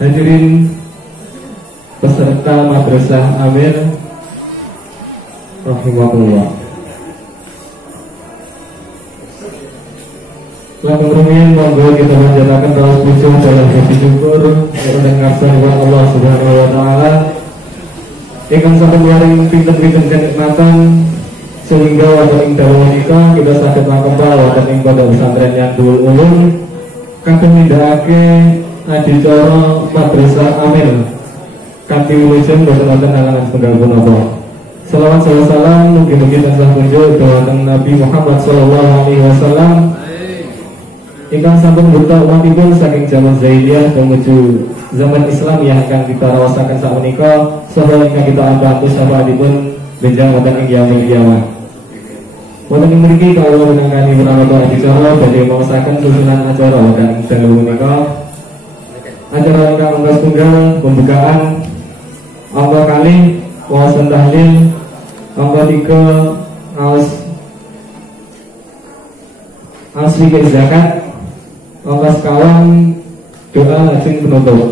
Hadirin peserta Madrasah Amir rahimahullah. Lamun rumiyin monggo kita panjatkan rawuh puji dalam puji syukur kepada ngarsane Allah Subhanahu wa taala ingkang sampun maring pinten-pinten kenikmatan sehingga wonten ing dalu menika kita saged makempal wonten ing pondok pesantren Nyandul Ulum kagem nindakake adicara Madrasah Amir kanthi wilujeng boten wonten halangan setunggal punapa. Selawat salam mugi-mugi tansah kunjuk dhateng Nabi Muhammad sallallahu alaihi wasallam ingkang sampun buta umatipun saking zaman Zaidiyah menuju zaman Islam yang akan kita rawasaken sakmenika saha ingkang kita ambantu syafaatipun benjang wonten ing yaumil qiyamah. Wonten ing mriki kawula minangkani pranata adicara badhe maosaken susunan acara wonten ing dalu menika. Acara ingkang angka setunggal pembukaan, angka kali wawasan tahlil, angka 3 aos fikih zakat, angka sekawan doa lajeng penutup.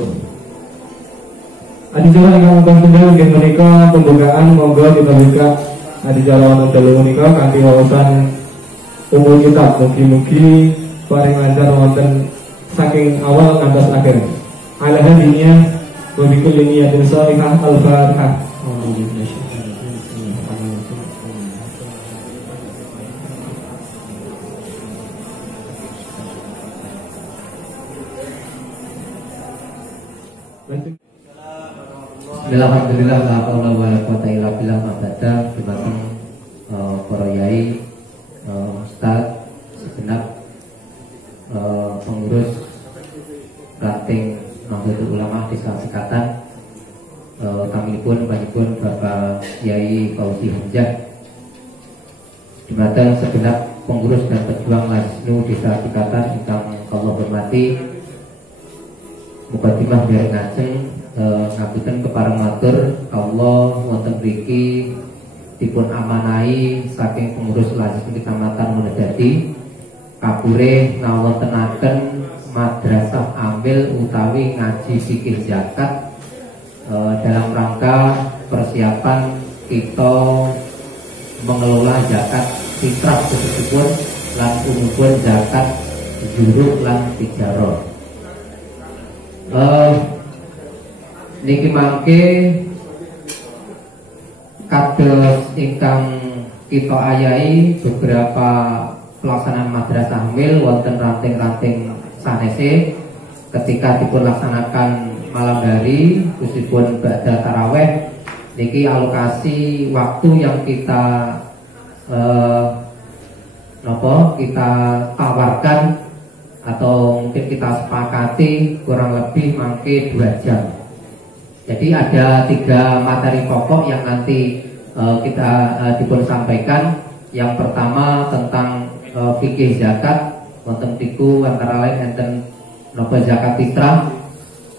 Adicara ingkang angka setunggal inggih menika pembukaan, monggo kita buka adicara wonten dalu menika kanthi wawasan umum kitab. Mugi-mugi paring lancar wonten saking awal ngantos akhir. Ala hadinya wa bi kulli niyatin shalihah al-Fatihah. Alhamdulillah la haula wala quwata illa billah mabada dumateng para yai, ustaz, segenap pengurus ranting Nahdlatul Ulama Desa Sekatan, kami pun Bapak Yai Fauzi Hamzah, dumateng segenap pengurus dan pejuang Lasnu Desa Sekatan ingkang kula hormati. Mukadimah dereng ngajeng ngapunten kepareng matur Allah wonten mriki dipun amanahi saking pengurus Lasnu Kecamatan Monodadi kapure ngawontenaken Madrasah Amil utawi ngaji fikih zakat dalam rangka persiapan kita mengelola zakat fitrah tersebut lan umumipun zakat juruk lan tijarah. Niki mangke kados ingkang kita ayahi beberapa pelaksanaan Madrasah Amil wonten ranting-ranting sanese ketika dipun laksanakan malam hari khususipun ba'da taraweh niki alokasi waktu yang kita kita tawarkan atau mungkin kita sepakati kurang lebih mangke 2 jam. Jadi ada 3 materi pokok yang nanti kita dipun sampaikan. Yang pertama tentang fikih zakat wonten tiku antara lain enten napa zakat fitrah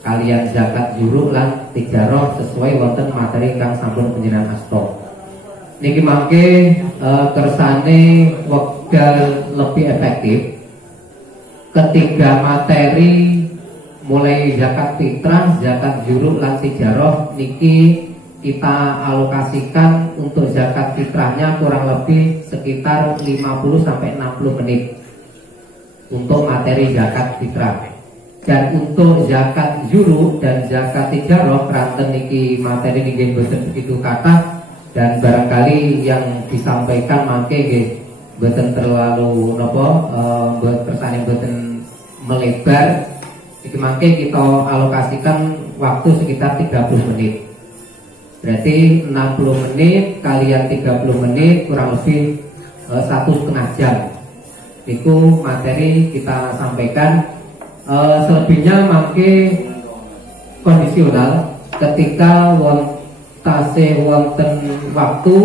kalian zakat juruk lan tijarah sesuai wonten materi kang sampun panjenengan asta. Niki mangke kersane wekdal lebih efektif ketiga materi mulai zakat fitrah, zakat juruk lan tijarah niki kita alokasikan untuk zakat fitrahnya kurang lebih sekitar 50 sampai 60 menit untuk materi zakat fitrah. Dan untuk zakat juruk dan zakat tijarah ranten niki materi niki boten begitu kathah dan barangkali yang disampaikan mangke nggih boten terlalu napa kersane boten melebar. Iki mangke kita alokasikan waktu sekitar 30 menit. Berarti 60 menit kalian 30 menit kurang lebih 1,5 jam. Itu materi kita sampaikan. Selebihnya mangke kondisional ketika wonten waktu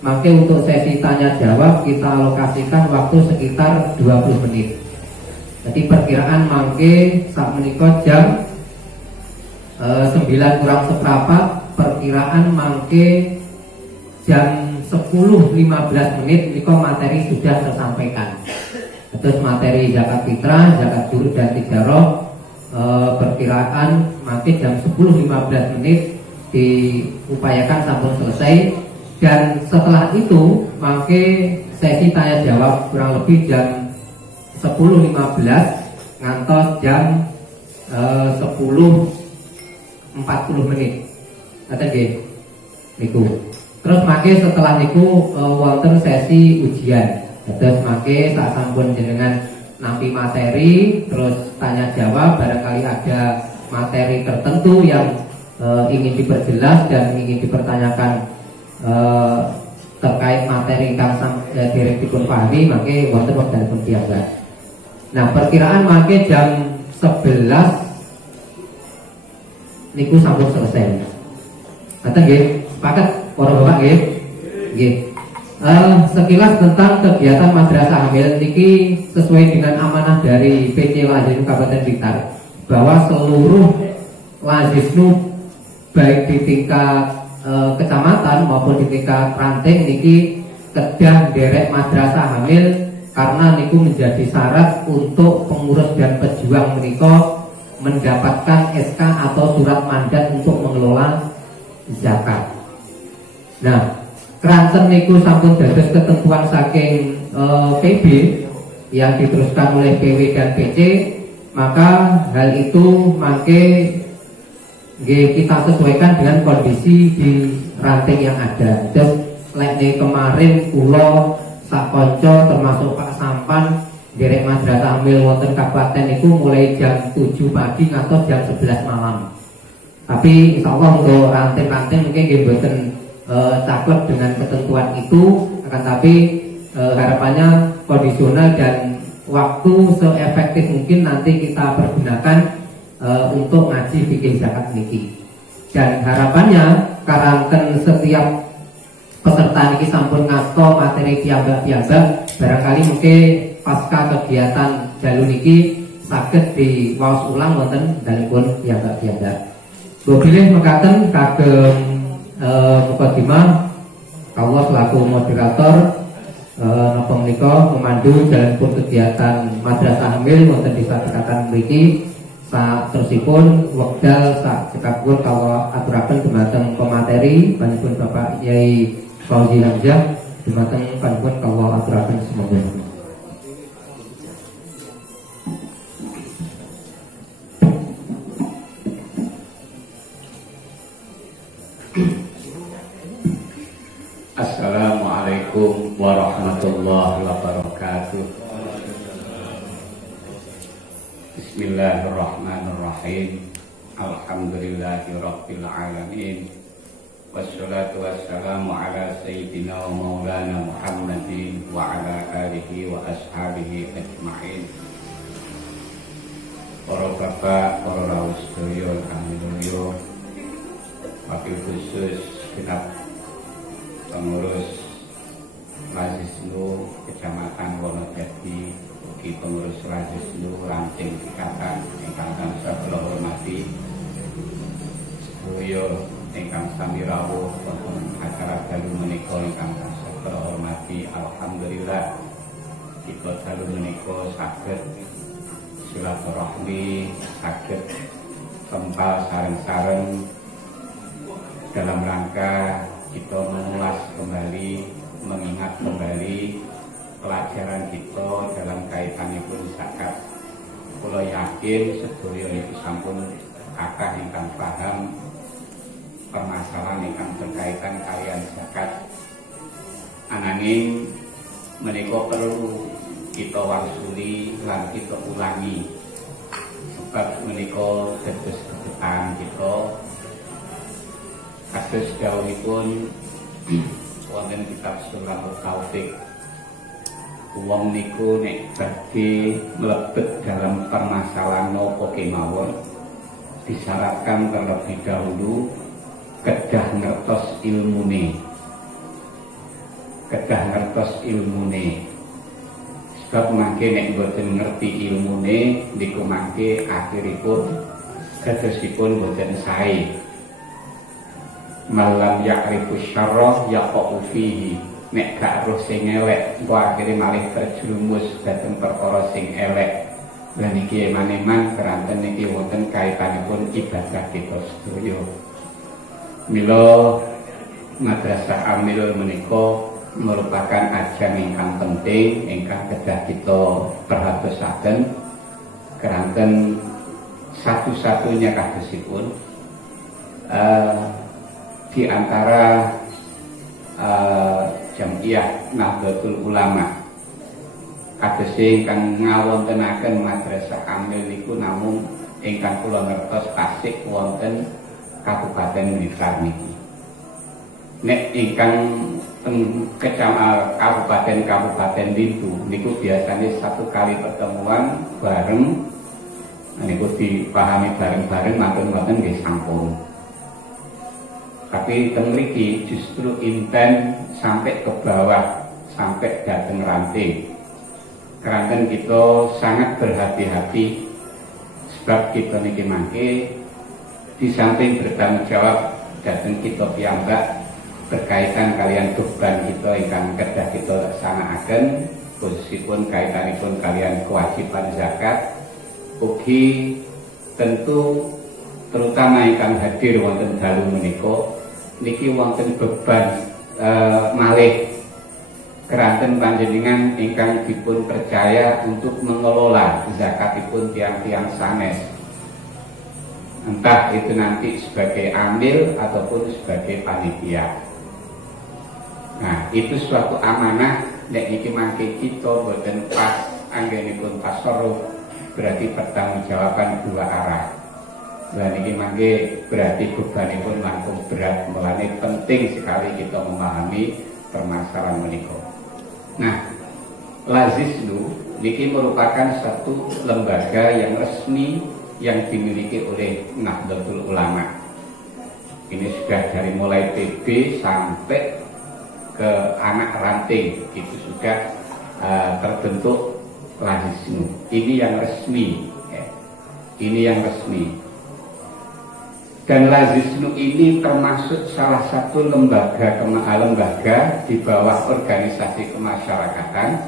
mangke untuk sesi tanya jawab kita alokasikan waktu sekitar 20 menit. Jadi perkiraan mangke sak menika jam 9 kurang seperempat, perkiraan mangke jam 10-15 menit niko materi sudah tersampaikan. Terus materi zakat fitrah, zakat juruk dan tijarah perkiraan mungkin jam 10.15 menit diupayakan sampun selesai, dan setelah itu mungkin sesi tanya jawab kurang lebih jam 10.15 ngantos jam 10.40 menit. Kata nggih niku. Terus mangke setelah niku wonten sesi ujian. Terus mangke sak sampun jenengan nampi materi, terus tanya jawab, barangkali ada materi tertentu yang ingin diperjelas dan ingin dipertanyakan terkait materi ingkang dereng dipun pahami, mangke wonten wekdalipun piyambak. Nah, perkiraan mangke jam 11 niku sampun selesai. Kata nggih, sepakat para bapak nggih? Nggih. Sekilas tentang kegiatan Madrasah Hamil niki sesuai dengan amanah dari PC Lazisnu Kabupaten Blitar, bahwa seluruh Lazisnu baik di tingkat kecamatan maupun di tingkat ranting niki kedah derek Madrasah Hamil, karena niku menjadi syarat untuk pengurus dan pejuang menika mendapatkan SK atau surat mandat untuk mengelola zakat. Nah, keranten niku sampun dados ketentuan saking PB yang diteruskan oleh PW dan PC, maka hal itu mangke kita sesuaikan dengan kondisi di ranting yang ada. Terus lek kemarin kula sak kanca termasuk Pak Sampan derek Madrasah Hamil wonten kabupaten niku mulai jam 7 pagi ngantos jam 11 malam. Tapi insyaallah untuk ranting-ranting mungkin nggih mboten cakup dengan ketentuan itu, akan tapi harapannya kondisional dan waktu seefektif mungkin nanti kita pergunakan untuk ngaji fikih zakat niki. Dan harapannya karanten setiap peserta niki sampun ngasto materi piyambak-piyambak, barangkali mungkin pasca kegiatan dalu niki saged diwaos ulang wonten dalipun piyambak-piyambak. Kula bilih mekaten kagem mukadimah kawula selaku moderator napa menika memandu jalanipun kegiatan Madrasah Hamil wonten di Padepokan mriki. Saterusipun wekdal sak cekapipun kawula aturaken dumateng pemateri panjenengan Bapak Kyai Fauzi Hamzah, dumateng panjenengan kawula aturaken semoga. Assalamualaikum warahmatullahi wabarakatuh. Bismillahirrahmanirrahim. Alhamdulillahirabbil alamin. Wassalatu wassalamu ala sayyidina wa maulana Muhammadin wa ala alihi wa ashabihi ajma'in. Para bapak, para rawuh sedaya kang mulya, wakil khusus genap pengurus Lazisnu Kecamatan Wonojati, ugi pengurus Lazisnu Ranting Ikatan ingkang tansah kula hormati, sedaya ingkang sami rawuh wonten acara dalu menika ingkang tansah kula hormati. Alhamdulillah kita dalu menika saged silaturahmi, saged kempal sareng-sareng dalam rangka kita mengulas kembali, mengingat kembali pelajaran kita dalam kaitanipun zakat. Kula yakin sedaya niki sampun kakah ingkang paham permasalahan ingkang berkaitan kalian zakat. Ananging menika perlu kita wangsuli lan kita ulangi, sebab menika dados kebutuhan kita. Kados dawuhipun wonten kitab Suratul Taufik, wong niku nek badhe mlebet dalam permasalahan napa kemawon disyaratkan terlebih dahulu kedah ngertos ilmune. Sebab mangke nek boten ngerti ilmune niku mangke akhiripun kadosipun boten sae. Malam yakrifu syarrah yaqa'u fihi. Nek gak roh sing elek, engko akhire malih terjerumus dhateng perkara sing elek. Dan niki eman-eman keranten niki wonten kaitanipun ibadah kita sedaya. Mila Madrasah Amil menika merupakan ajang ingkang penting ingkang kedah kita perhatosaken keranten satu-satunya kadosipun di antara Jam'iyah Nahdlatul Ulama kados ingkang ngawontenaken Madrasah Amil niku namung ingkang kula ngertos tasik wonten Kabupaten Blitar niki. Nek ingkang kabupaten Lintu niku biasanya satu kali pertemuan bareng niku dipahami bareng-bareng mboten nggih sampun. Tapi teng mriki justru inten sampai ke bawah, sampai dateng ranting. Keranten kita sangat berhati-hati sebab kita niki mangke di samping bertanggung jawab dateng kita piyambak berkaitan kalian beban kita ingkang kedah kita laksanaken khususipun kaitanipun kalian kewajiban zakat ugi tentu terutama ingkang hadir wonten dalu menika niki wonten beban malih keranten panjenengan ingkang dipun percaya untuk mengelola zakatipun tiang-tiang sanes, entah itu nanti sebagai amil ataupun sebagai panitia. Nah, itu suatu amanah nek iki mangke kita boten pas anggenipun tasarruf berarti pertanggungjawaban dua arah. Dan iki mangke berarti bebanipun langkung berat, mulane penting sekali kita memahami permasalahan menika. Nah, Lazisnu niki merupakan satu lembaga yang resmi yang dimiliki oleh Nahdlatul Ulama. Ini sudah dari mulai PB sampai ke anak ranting itu sudah terbentuk Lazisnu. Ini yang resmi, ya. Ini yang resmi. Dan Lazisnu ini termasuk salah satu lembaga di bawah organisasi kemasyarakatan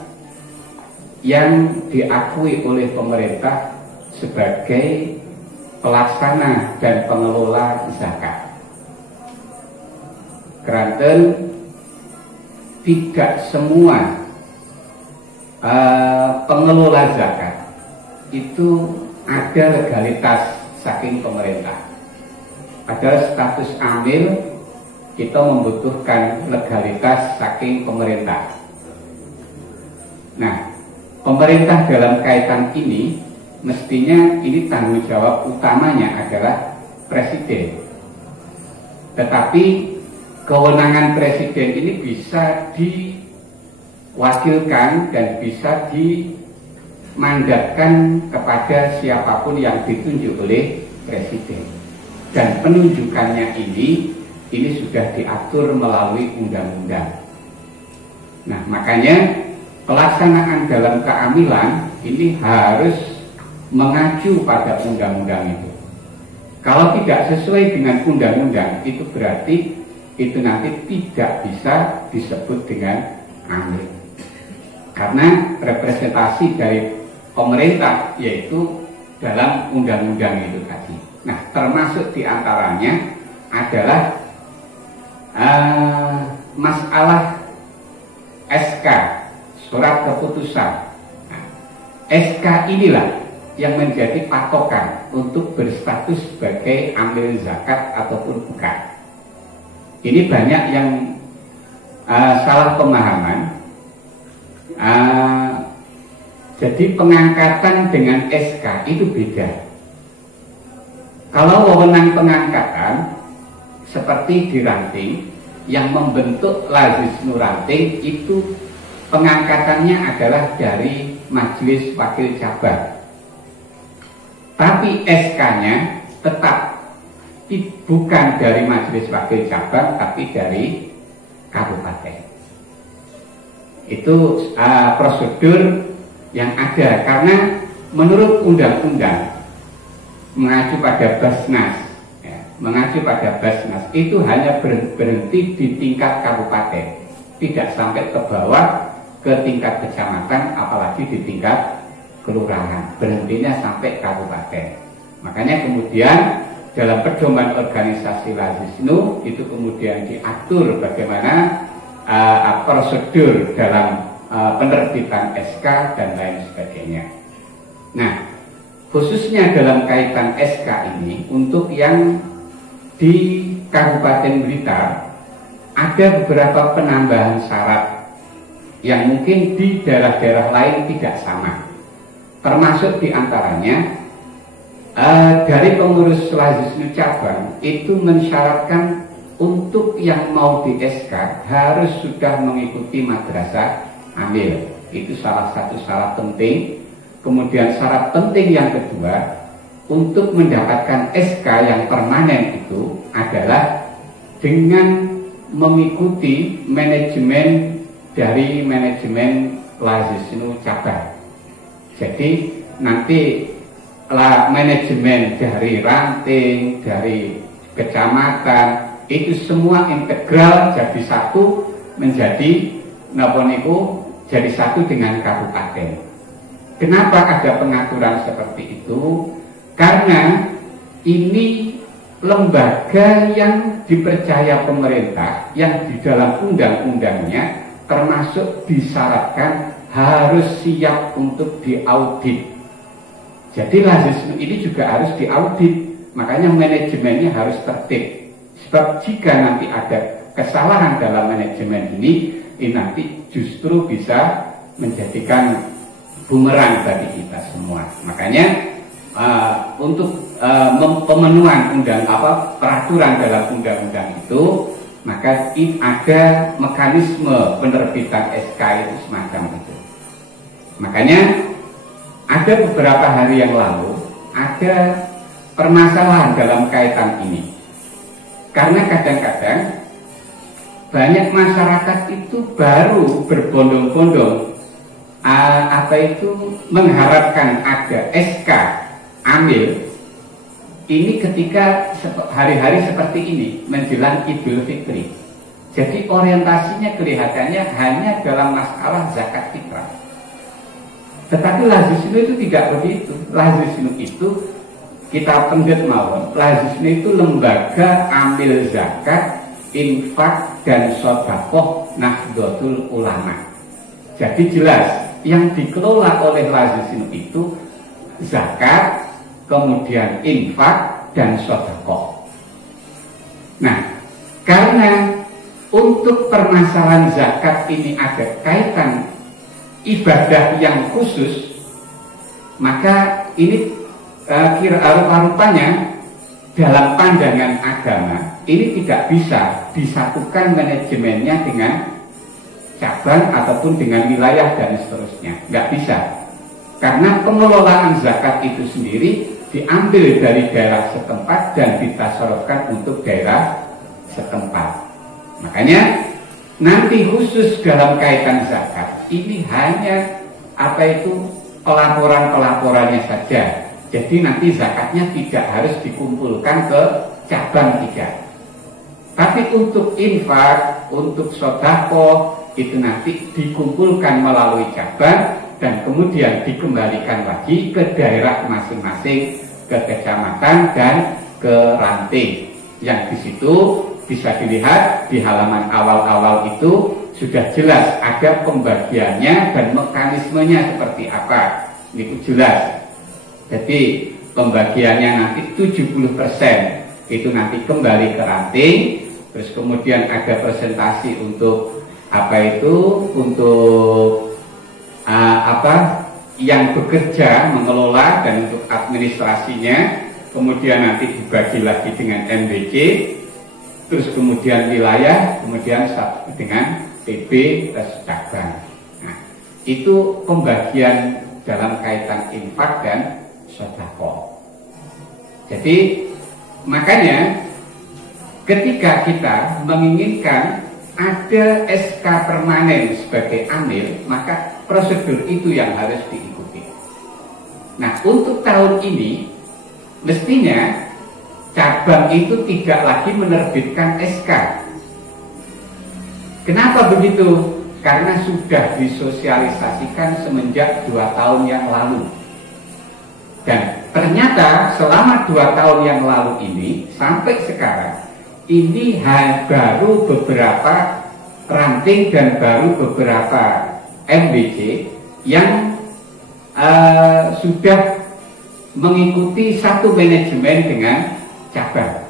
yang diakui oleh pemerintah sebagai pelaksana dan pengelola zakat. Keranten tidak semua pengelola zakat itu ada legalitas saking pemerintah. Pada status amil kita membutuhkan legalitas saking pemerintah. Nah, pemerintah dalam kaitan ini mestinya ini tanggung jawab utamanya adalah presiden. Tetapi kewenangan presiden ini bisa diwakilkan dan bisa dimandatkan kepada siapapun yang ditunjuk oleh presiden. Dan penunjukannya ini sudah diatur melalui undang-undang. Nah, makanya pelaksanaan dalam keamilan ini harus mengacu pada undang-undang itu. Kalau tidak sesuai dengan undang-undang itu berarti itu nanti tidak bisa disebut dengan amil. Karena representasi dari pemerintah yaitu dalam undang-undang itu tadi. Nah, termasuk diantaranya adalah masalah SK, surat keputusan. Nah, SK inilah yang menjadi patokan untuk berstatus sebagai amil zakat ataupun bukan. Ini banyak yang salah pemahaman. Jadi pengangkatan dengan SK itu beda. Kalau wewenang pengangkatan seperti di ranting yang membentuk Lazisnu ranting itu pengangkatannya adalah dari Majelis Wakil Cabang. Tapi SK-nya tetap bukan dari Majelis Wakil Cabang tapi dari kabupaten. Itu prosedur yang ada karena menurut undang-undang mengacu pada Basnas, ya, mengacu pada Basnas itu hanya berhenti di tingkat kabupaten, tidak sampai ke bawah ke tingkat kecamatan, apalagi di tingkat kelurahan, berhentinya sampai kabupaten. Makanya kemudian dalam pedoman organisasi Lazisnu itu kemudian diatur bagaimana prosedur dalam penerbitan SK dan lain sebagainya. Nah, khususnya dalam kaitan SK ini untuk yang di Kabupaten Blitar ada beberapa penambahan syarat yang mungkin di daerah-daerah lain tidak sama. Termasuk diantaranya dari pengurus Lazisnu cabang itu mensyaratkan untuk yang mau di SK harus sudah mengikuti madrasah amil. Itu salah satu syarat penting. Kemudian syarat penting yang kedua, untuk mendapatkan SK yang permanen itu adalah dengan mengikuti manajemen dari manajemen Lazisnu cabang. Jadi nanti manajemen dari ranting, dari kecamatan itu semua integral jadi satu, menjadi jadi satu dengan kabupaten. Kenapa ada pengaturan seperti itu? Karena ini lembaga yang dipercaya pemerintah, yang di dalam undang-undangnya termasuk disyaratkan harus siap untuk diaudit. Jadi Lazisnu ini juga harus diaudit, makanya manajemennya harus tertib. Sebab jika nanti ada kesalahan dalam manajemen ini nanti justru bisa menjadikan bumerang bagi kita semua. Makanya untuk pemenuhan peraturan dalam undang-undang itu, maka ada mekanisme penerbitan SK itu semacam itu. Makanya ada beberapa hari yang lalu ada permasalahan dalam kaitan ini. Karena kadang-kadang banyak masyarakat itu baru berbondong-bondong mengharapkan ada SK amil ini ketika hari-hari seperti ini menjelang Idul Fitri. Jadi orientasinya kelihatannya hanya dalam masalah zakat fitrah. Tetapi Lazisnu itu tidak begitu. Lazisnu itu kita pendet mawon. Lazisnu itu lembaga amil zakat, infak dan sedekah Nahdlatul Ulama. Jadi jelas yang dikelola oleh Lazisnu itu zakat, kemudian infak dan sedekah. Nah, karena untuk permasalahan zakat ini ada kaitan ibadah yang khusus, maka ini rupanya dalam pandangan agama ini tidak bisa disatukan manajemennya dengan cabang ataupun dengan wilayah dan seterusnya. Nggak bisa, karena pengelolaan zakat itu sendiri diambil dari daerah setempat dan ditasarufkan untuk daerah setempat. Makanya nanti khusus dalam kaitan zakat ini hanya pelaporan-pelaporannya saja. Jadi nanti zakatnya tidak harus dikumpulkan ke cabang tidak. Tapi untuk infak, untuk sedekah itu nanti dikumpulkan melalui cabang dan kemudian dikembalikan lagi ke daerah masing-masing, ke kecamatan dan ke ranting. Yang di situ bisa dilihat di halaman awal-awal itu sudah jelas ada pembagiannya dan mekanismenya seperti apa. Itu jelas. Jadi pembagiannya nanti 70% itu nanti kembali ke ranting, terus kemudian ada presentasi untuk yang bekerja mengelola dan untuk administrasinya, kemudian nanti dibagi lagi dengan MDC, terus kemudian wilayah, kemudian dengan PB terus cabang. Nah, itu pembagian dalam kaitan infak dan sedekah. Jadi makanya ketika kita menginginkan ada SK permanen sebagai amil, maka prosedur itu yang harus diikuti. Nah, untuk tahun ini mestinya cabang itu tidak lagi menerbitkan SK. Kenapa begitu? Karena sudah disosialisasikan semenjak 2 tahun yang lalu. Dan ternyata selama 2 tahun yang lalu ini sampai sekarang ini baru beberapa ranting dan baru beberapa MBC yang sudah mengikuti satu manajemen dengan cabang.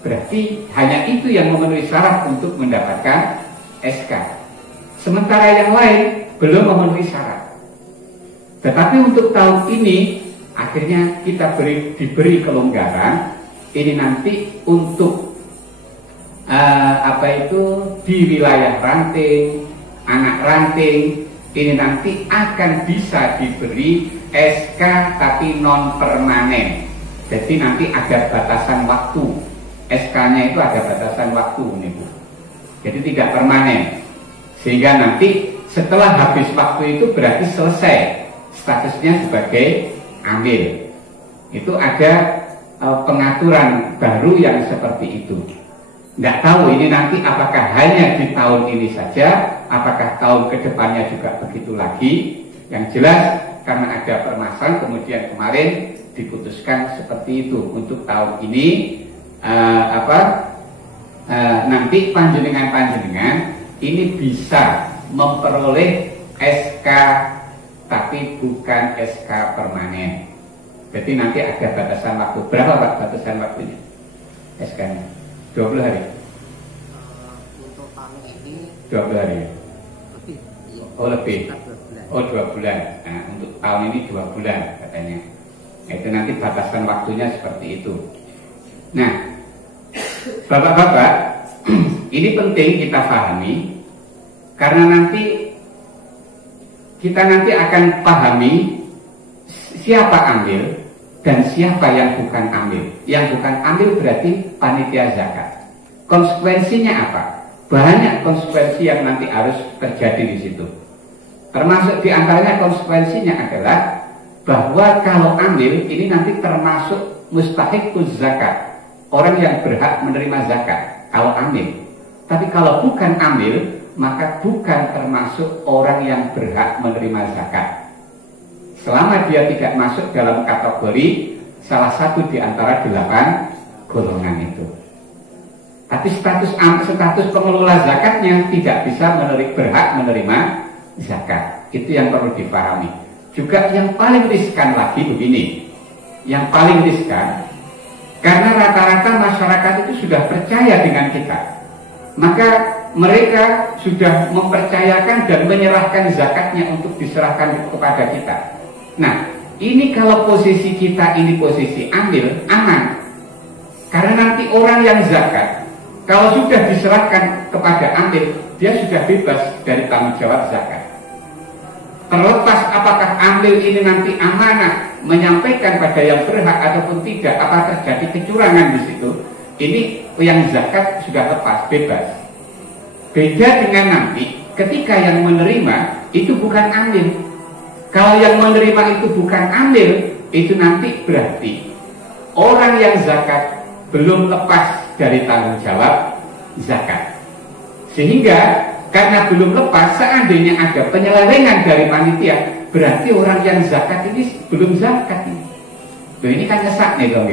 Berarti hanya itu yang memenuhi syarat untuk mendapatkan SK. Sementara yang lain belum memenuhi syarat. Tetapi untuk tahun ini akhirnya kita diberi kelonggaran. Ini nanti untuk di wilayah ranting, anak ranting, ini nanti akan bisa diberi SK tapi non permanen. Jadi nanti ada batasan waktu. SK-nya itu ada batasan waktu nih Bu. Jadi tidak permanen. Sehingga nanti setelah habis waktu itu berarti selesai statusnya sebagai amil. Itu ada pengaturan baru yang seperti itu. Nggak tahu ini nanti apakah hanya di tahun ini saja, apakah tahun kedepannya juga begitu lagi. Yang jelas karena ada permasalahan kemudian kemarin diputuskan seperti itu untuk tahun ini. Nanti panjenengan ini bisa memperoleh SK tapi bukan SK permanen. Jadi nanti ada batasan waktu. Berapa Pak batasan waktunya SK-nya? 20 hari. Untuk tahun ini 20 hari. lebih. Oh lebih. 2 bulan. Oh 2 bulan. Nah untuk tahun ini 2 bulan katanya. Itu nanti batasan waktunya seperti itu. Nah, Bapak-bapak, ini penting kita pahami karena nanti kita akan pahami siapa ambil dan siapa yang bukan ambil. Yang bukan ambil berarti panitia zakat. Konsekuensinya apa? Banyak konsekuensi yang nanti harus terjadi di situ. Termasuk diantaranya konsekuensinya adalah bahwa kalau ambil ini nanti termasuk mustahiquz zakat. Orang yang berhak menerima zakat kalau amil. Tapi kalau bukan amil, maka bukan termasuk orang yang berhak menerima zakat. Selama dia tidak masuk dalam kategori salah satu di antara 8 golongan itu. Tapi status pengelola zakatnya tidak bisa berhak menerima zakat. Itu yang perlu dipahami. Juga yang paling riskan lagi begini. Yang paling riskan karena rata-rata masyarakat itu sudah percaya dengan kita. Maka mereka sudah mempercayakan dan menyerahkan zakatnya untuk diserahkan kepada kita. Nah, ini kalau posisi kita ini posisi ambil, aman. Karena nanti orang yang zakat, kalau sudah diserahkan kepada ambil, dia sudah bebas dari tanggung jawab zakat. Terlepas apakah ambil ini nanti amanah menyampaikan pada yang berhak ataupun tidak, apa terjadi kecurangan di situ, ini yang zakat sudah lepas, bebas. Beda dengan nanti ketika yang menerima itu bukan amil. Kalau yang menerima itu bukan amil, itu nanti berarti orang yang zakat belum lepas dari tanggung jawab zakat. Sehingga karena belum lepas, seandainya ada penyelewengan dari panitia, berarti orang yang zakat ini belum zakat ini. Loh, ini kan ngesak nih dong,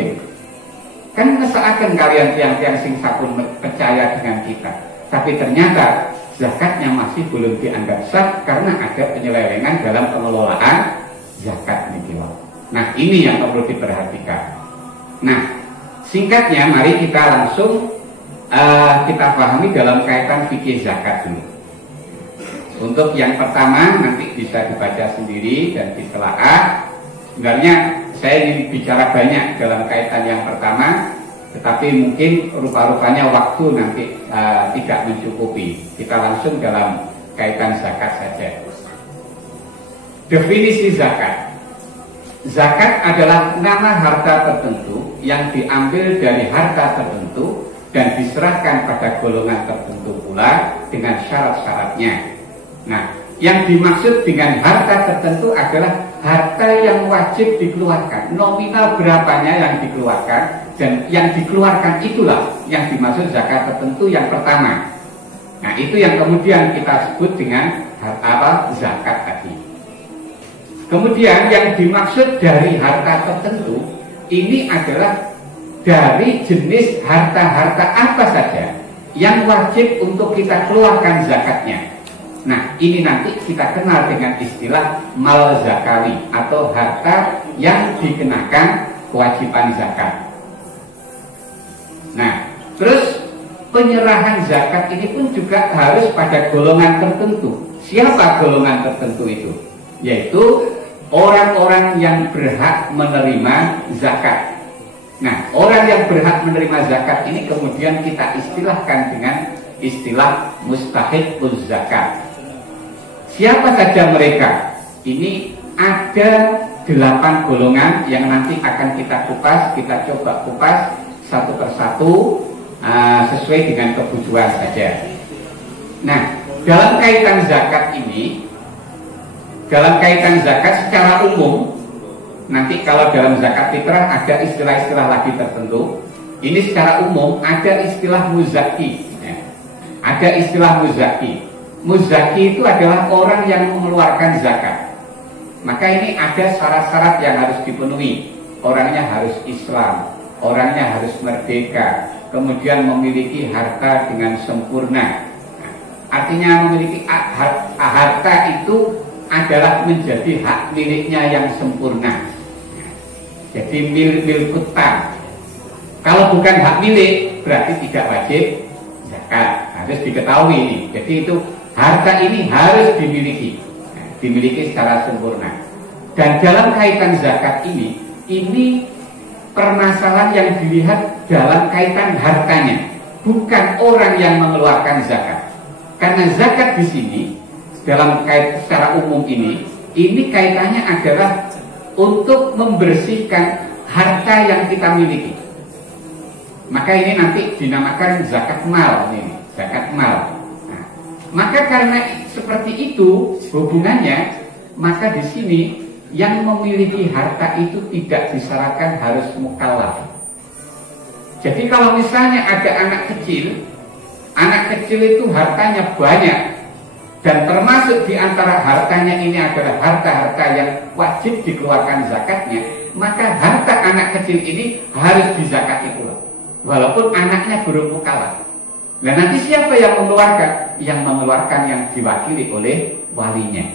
kan ngesakakan kalian tiang-tiang sing sapun percaya dengan kita. Tapi ternyata zakatnya masih belum dianggap sah karena ada penyelewengan dalam pengelolaan zakat nih. Nah ini yang perlu diperhatikan. Nah singkatnya mari kita langsung kita pahami dalam kaitan fikih zakat dulu. Untuk yang pertama nanti bisa dibaca sendiri dan ditelaah. Sebenarnya saya ingin bicara banyak dalam kaitan yang pertama, tetapi mungkin rupa-rupanya waktu nanti tidak mencukupi. Kita langsung dalam kaitan zakat saja. Definisi zakat. Zakat adalah nama harta tertentu yang diambil dari harta tertentu dan diserahkan pada golongan tertentu pula dengan syarat-syaratnya. Nah, yang dimaksud dengan harta tertentu adalah harta yang wajib dikeluarkan. Nominal berapanya yang dikeluarkan, dan yang dikeluarkan itulah yang dimaksud zakat tertentu yang pertama. Nah, itu yang kemudian kita sebut dengan zakat tadi. Kemudian yang dimaksud dari harta tertentu ini adalah dari jenis harta-harta apa saja yang wajib untuk kita keluarkan zakatnya. Nah, ini nanti kita kenal dengan istilah mal zakawi atau harta yang dikenakan kewajiban zakat. Nah, terus penyerahan zakat ini pun juga harus pada golongan tertentu. Siapa golongan tertentu itu? Yaitu orang-orang yang berhak menerima zakat. Nah, orang yang berhak menerima zakat ini kemudian kita istilahkan dengan istilah mustahiquz zakat. Siapa saja mereka? Ini ada 8 golongan yang nanti akan kita kupas, kita coba kupas satu persatu sesuai dengan kebutuhan saja. Nah, dalam kaitan zakat ini, dalam kaitan zakat secara umum, nanti kalau dalam zakat fitrah ada istilah-istilah lagi tertentu. Ini secara umum ada istilah muzaki. Ya. Ada istilah muzaki. Muzaki itu adalah orang yang mengeluarkan zakat. Maka ini ada syarat-syarat yang harus dipenuhi. Orangnya harus Islam, orangnya harus merdeka, kemudian memiliki harta dengan sempurna. Artinya memiliki harta itu adalah menjadi hak miliknya yang sempurna. Jadi milik tam. Kalau bukan hak milik berarti tidak wajib zakat. Harus diketahui ini. Jadi itu harta ini harus dimiliki, dimiliki secara sempurna. Dan dalam kaitan zakat ini permasalahan yang dilihat dalam kaitan hartanya, bukan orang yang mengeluarkan zakat. Karena zakat di sini dalam kait secara umum ini kaitannya adalah untuk membersihkan harta yang kita miliki. Maka ini nanti dinamakan zakat mal, ini zakat mal. Nah, maka karena seperti itu hubungannya, maka di sini yang memiliki harta itu tidak disyaratkan harus mukallaf. Jadi kalau misalnya ada anak kecil itu hartanya banyak, dan termasuk di antara hartanya ini adalah harta-harta yang wajib dikeluarkan zakatnya, maka harta anak kecil ini harus dizakati pula, walaupun anaknya belum mukallaf. Nah, nanti siapa yang mengeluarkan? Yang mengeluarkan yang diwakili oleh walinya.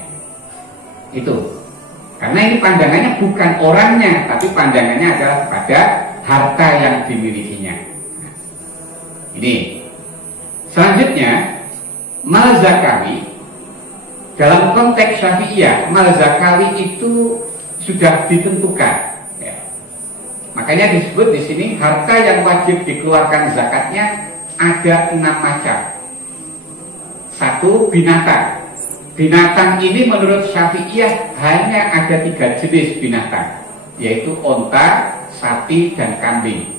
Itu. Karena ini pandangannya bukan orangnya, tapi pandangannya adalah pada harta yang dimilikinya. Ini. Selanjutnya, mal zakawi. Dalam konteks Syafi'iyah, mal zakawi itu sudah ditentukan. Ya. Makanya disebut di sini harta yang wajib dikeluarkan zakatnya ada 6 macam. 1, binatang. Binatang ini menurut Syafi'iyah hanya ada 3 jenis binatang, yaitu onta, sapi, dan kambing.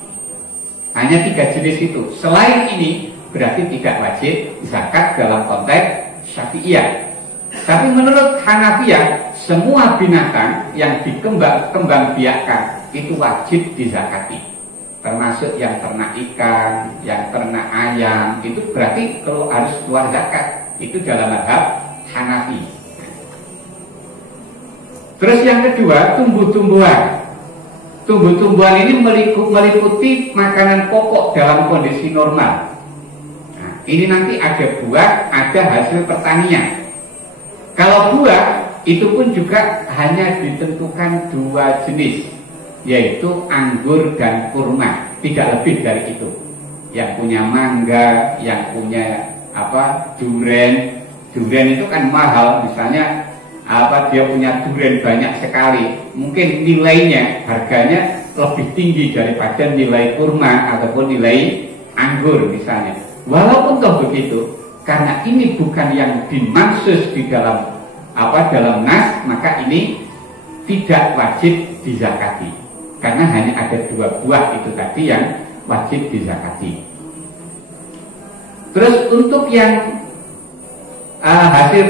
Hanya 3 jenis itu. Selain ini berarti tidak wajib zakat dalam konteks Syafi'iyah. Tapi menurut Hanafiyah, semua binatang yang dikembang biakkan itu wajib dizakati. Termasuk yang ternak ikan, yang ternak ayam, itu berarti kalau harus keluar zakat. Itu dalam mazhab Hanafi. Terus yang kedua, tumbuh-tumbuhan. Tumbuh-tumbuhan ini meliputi makanan pokok dalam kondisi normal. Nah, ini nanti ada buah, ada hasil pertanian. Kalau buah, itu pun juga hanya ditentukan 2 jenis, yaitu anggur dan kurma, tidak lebih dari itu. Yang punya mangga, yang punya durian. Durian itu kan mahal, misalnya dia punya durian banyak sekali, mungkin nilainya, harganya lebih tinggi daripada nilai kurma ataupun nilai anggur misalnya. Walaupun toh begitu, karena ini bukan yang dimaksud di dalam dalam nas, maka ini tidak wajib dizakati. Karena hanya ada 2 buah itu tadi yang wajib dizakati. Terus untuk yang hasil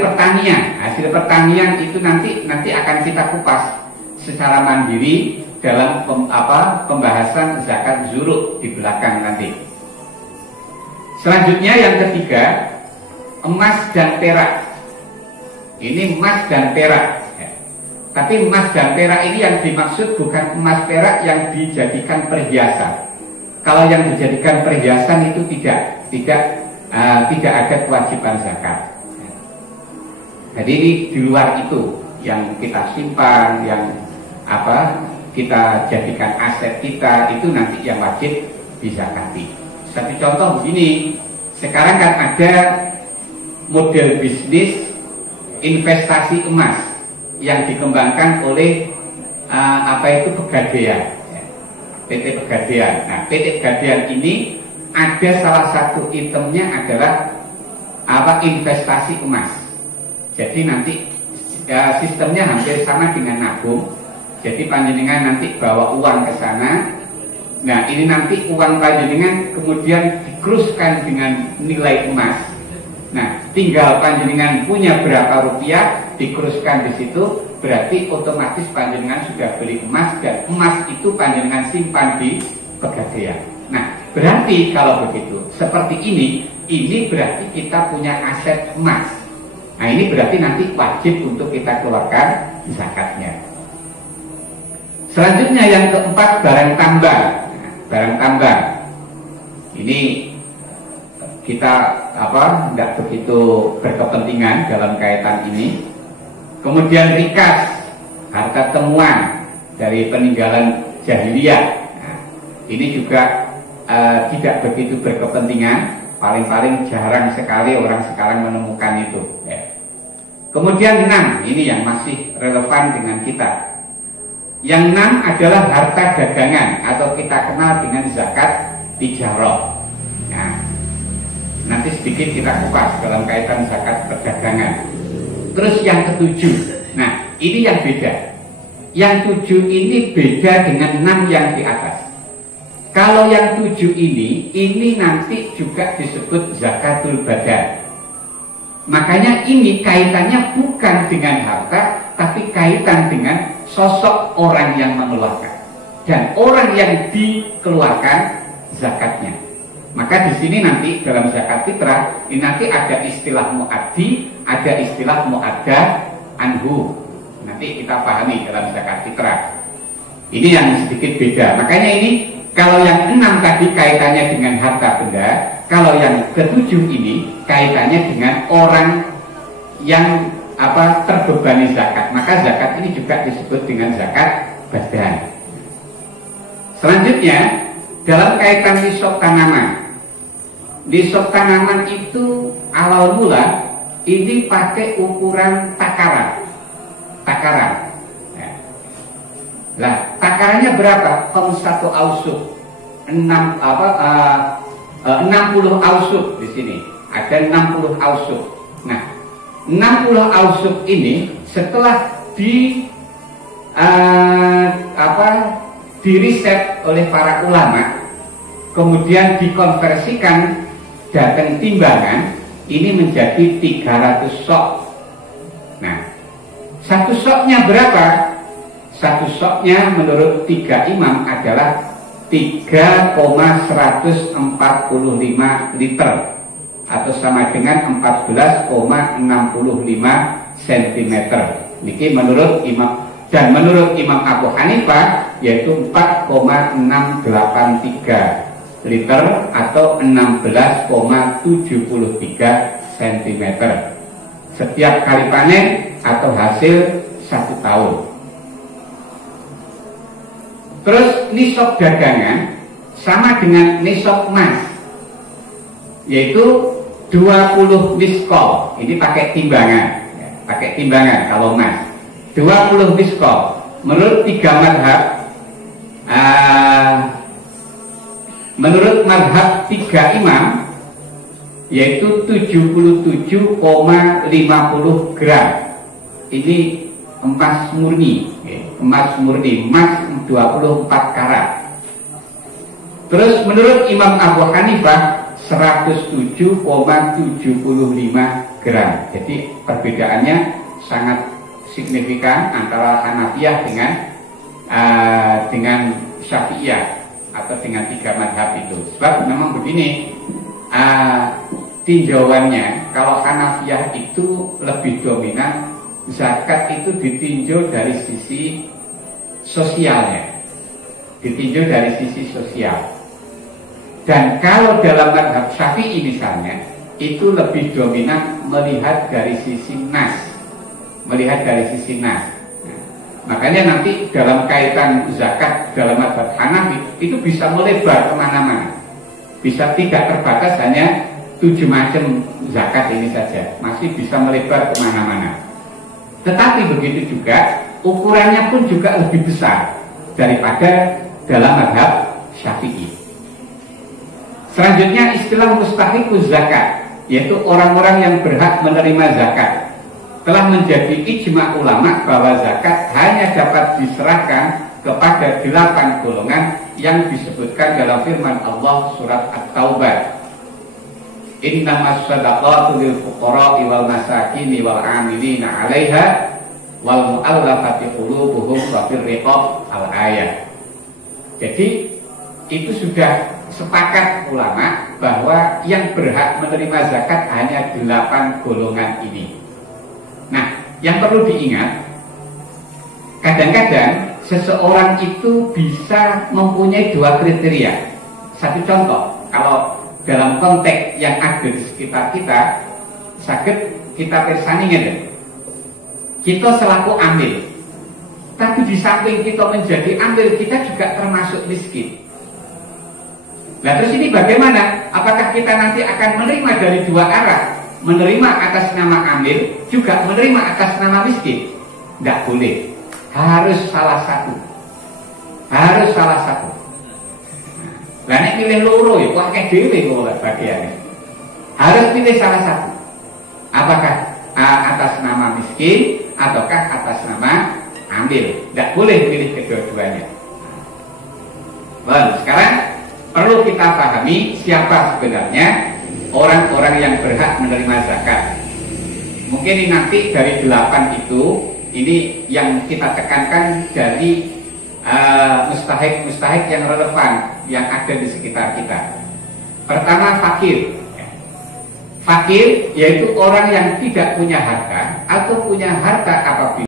pertanian itu nanti akan kita kupas secara mandiri dalam pembahasan zakat zuruk di belakang nanti. Selanjutnya yang ketiga, emas dan perak. Ini emas dan perak. Tapi emas dan perak ini yang dimaksud bukan emas perak yang dijadikan perhiasan. Kalau yang dijadikan perhiasan itu tidak ada kewajiban zakat. Jadi ini di luar itu yang kita simpan, yang kita jadikan aset kita, itu nanti yang wajib dizakati. Satu contoh begini, sekarang kan ada model bisnis investasi emas yang dikembangkan oleh Pegadaian, PT Pegadaian. Nah, PT Pegadaian ini ada salah satu itemnya adalah investasi emas. Jadi nanti sistemnya hampir sama dengan nabung. Jadi panjenengan nanti bawa uang ke sana. Nah, ini nanti uang panjenengan kemudian dikruskan dengan nilai emas. Nah, tinggal panjenengan punya berapa rupiah dikruskan di situ, berarti otomatis panjenengan sudah beli emas, dan emas itu panjenengan simpan di Pegadaian. Nah, berarti kalau begitu seperti ini berarti kita punya aset emas. Nah, ini berarti nanti wajib untuk kita keluarkan zakatnya. Selanjutnya yang keempat, barang tambang. Nah, barang tambang ini kita tidak begitu berkepentingan dalam kaitan ini. Kemudian rikas, harta temuan dari peninggalan jahiliyah. Nah, ini juga tidak begitu berkepentingan. Paling-paling jarang sekali orang sekarang menemukan itu. Kemudian 6, ini yang masih relevan dengan kita. Yang 6 adalah harta dagangan atau kita kenal dengan zakat tijarah. Nah, nanti sedikit kita kupas dalam kaitan zakat perdagangan. Terus yang ke-7, nah ini yang beda. Yang 7 ini beda dengan 6 yang di atas. Kalau yang 7 ini nanti juga disebut zakatul badan. Makanya ini kaitannya bukan dengan harta, tapi kaitan dengan sosok orang yang mengeluarkan dan orang yang dikeluarkan zakatnya. Maka di sini nanti dalam zakat fitrah ini nanti ada istilah muaddi, ada istilah muadda anhu. Nanti kita pahami dalam zakat fitrah. Ini yang sedikit beda. Makanya ini kalau yang 6 tadi kaitannya dengan harta benda, kalau yang ke-7 ini kaitannya dengan orang yang terbebani zakat. Maka zakat ini juga disebut dengan zakat badan. Selanjutnya dalam kaitan nisab tanaman. Nisab tanaman itu awal mula ini pakai ukuran takaran. Nah, takarannya berapa? 1 ausuk. 60 ausuk di sini. Ada 60 ausuk. Nah, 60 ausuk ini setelah diriset oleh para ulama, kemudian dikonversikan datang timbangan, ini menjadi 300 sok. Nah, 1 soknya berapa? 1 soknya menurut 3 imam adalah 3,145 liter atau sama dengan 14,65 cm. Niki menurut imam, dan menurut Imam Abu Hanifah yaitu 4,683 liter atau 16,73 cm setiap kali panen atau hasil 1 tahun. Terus nisab dagangan sama dengan nisab emas, yaitu 20 miskol. Ini pakai timbangan, kalau emas 20 miskol. Menurut 3 madhab, menurut madhab 3 imam, yaitu 77,50 gram. Ini emas murni, emas 24 karat. Terus menurut Imam Abu Hanifah 107,75 gram. Jadi perbedaannya sangat signifikan antara Hanafiyah dengan Syafi'iyah atau dengan 3 madhab itu. Sebab memang begini, tinjauannya kalau Hanafiyah itu lebih dominan zakat itu ditinjau dari sisi sosialnya, ditinjau dari sisi sosial. Dan kalau dalam mazhab Syafi'i misalnya, itu lebih dominan melihat dari sisi nas, melihat dari sisi nas. Makanya nanti dalam kaitan zakat dalam mazhab Hanafi itu bisa melebar kemana-mana, bisa tidak terbatas hanya 7 macam zakat ini saja, masih bisa melebar kemana-mana. Tetapi begitu juga ukurannya pun juga lebih besar daripada dalam mazhab Syafi'i. Selanjutnya istilah mustahiquz zakat, yaitu orang-orang yang berhak menerima zakat, telah menjadi ijma ulama bahwa zakat hanya dapat diserahkan kepada 8 golongan yang disebutkan dalam firman Allah surat At-Taubah. Innamas shadaqatu lil fuqara'i wal masakini wal 'amilina 'alaiha wal mu'allafati qulubuhum wa fir riqab al-ayat. Jadi itu sudah sepakat ulama bahwa yang berhak menerima zakat hanya 8 golongan ini. Nah, yang perlu diingat, kadang-kadang seseorang itu bisa mempunyai 2 kriteria. Satu contoh, kalau dalam konteks yang ada di sekitar kita, sakit kita persandingan, kita selaku amil, tapi di samping kita menjadi amil, kita juga termasuk miskin. Nah terus ini bagaimana? Apakah kita nanti akan menerima dari 2 arah? Menerima atas nama amil, juga menerima atas nama miskin? Tidak boleh, harus salah satu. Harus salah satu. Nah ini pilih loro ya, pakai dewe kalau bagiannya. Harus pilih salah satu. Apakah atas nama miskin ataukah atas nama amil? Tidak boleh pilih kedua-duanya. Baik, sekarang perlu kita pahami siapa sebenarnya orang-orang yang berhak menerima zakat. Mungkin ini nanti dari 8 itu, ini yang kita tekankan dari mustahik yang relevan yang ada di sekitar kita. Pertama, fakir. Fakir yaitu orang yang tidak punya harta atau punya harta apabila